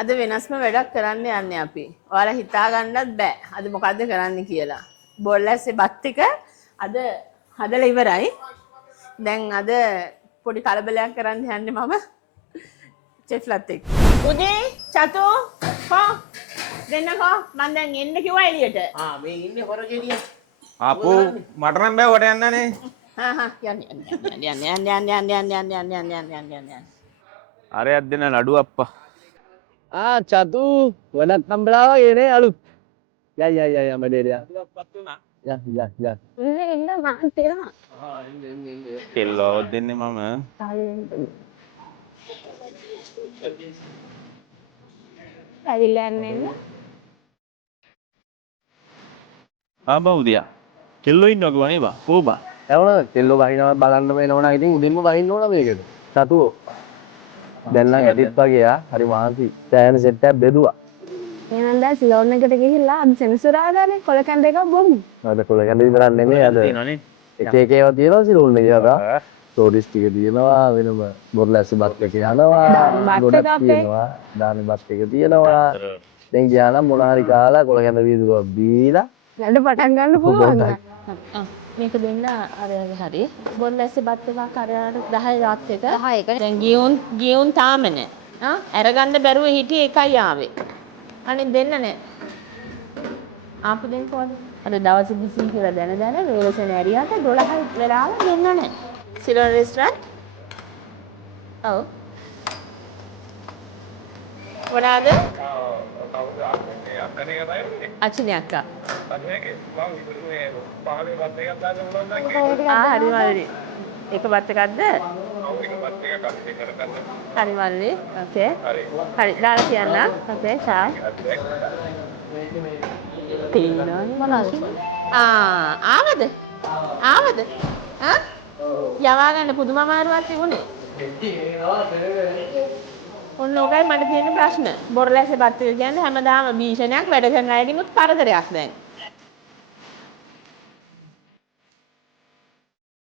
අද වෙනස්ම වැඩක් කරන්න යන්නේ අපි. ඔයාලා හිතා ගන්නත් බෑ. අද මොකද්ද කරන්න කියලා. බොල්ලැස්සේ බත් ටික අද හදලා ඉවරයි. දැන් අද පොඩි කලබලයක් කරන්න යන්නේ මම චෙෆ්ලත් එක්ක. උදේ චතු කො දෙන්නකෝ මම දැන් එන්න කිව්වා එළියට. මේ ඉන්නේ හොර ගෙඩිය. ආපු මට නම් බෑ වට යන්නනේ. යන්න. අරයක් දෙන නඩු අප්පා. චතු වැඩක් හම්බලා වගේ නේ අලුත්. යයි මඩේරියා. යා. එන්න මම තේරෙනවා. කෙල්ලෝ දෙන්නේ මම. ඇවිල්ලා යන්නේ. බෞදියා. කෙල්ලෝ ඉන්නවද වනේ බා? කොහොමද? එවන කෙල්ලෝ වහිනවා බලන්න වෙනවනම් ඉතින් උදෙන්ම වහින්න ඕන මේකද. චතු දැන් නම් ඇදිත් වගේ හරි වාසි. සෑහෙන සෙට් එකක් බෙදුවා. එහෙනම් දැන් සිලෝන් එකට ගිහිල්ලා අද සෙනසුරාදානේ කොල කැන්ඩ එකක් බොමු. අද කොල කැන්ඩ විතරක් නෙමෙයි අද. තියෙනවනේ. එක ඒවා තියෙනවා සිලෝන් එකේ අර. ස්ටෝරිස් ටික තියෙනවා වෙනම බොර්ලැස් බත් එක යනවා. ගොඩක් තියෙනවා. දාන බත් එක තියෙනවා. දැන් ගියා නම් මොන හරි කාලා කොල කැන්ඩ වීදුරුවක් බීලා වැඩ පටන් ගන්න පුළුවන්. මේක දෙන්න අරගෙන හරි බොල්ලැස්සේ බත් එකක් අරයට 10 රාත් එක 10ක දැන් ගියුන් තාම නෑ අරගන්න බැරුව හිටියේ එකයි ආවේ අනේ දෙන්න නෑ ආපු දෙන්න කොහොමද අර දවස් 20 කියලා දැන වේලසෙන ඇරියාට 12 වෙලාව දෙන්න නෑ සිලෝන් රෙස්ටරන්ට් ඔව් මොනවාද අචිනි අක්කා හරි මල්ලි එක බත් එකක්ද හරි මල්ලි ඕකේ හරි දාලා කියන්න ඕකේ චා තේනවා මොනවද ආවද යවා ගන්න පුදුම අමාරුවක් තිබුණේ ඔන්න ඔකයි මට තියෙන ප්‍රශ්න බොරලැස්සේ බත් එක කියන්නේ හැමදාම භීෂණයක් වැඩ කරන අයගෙනුත් කරදරයක් දැන්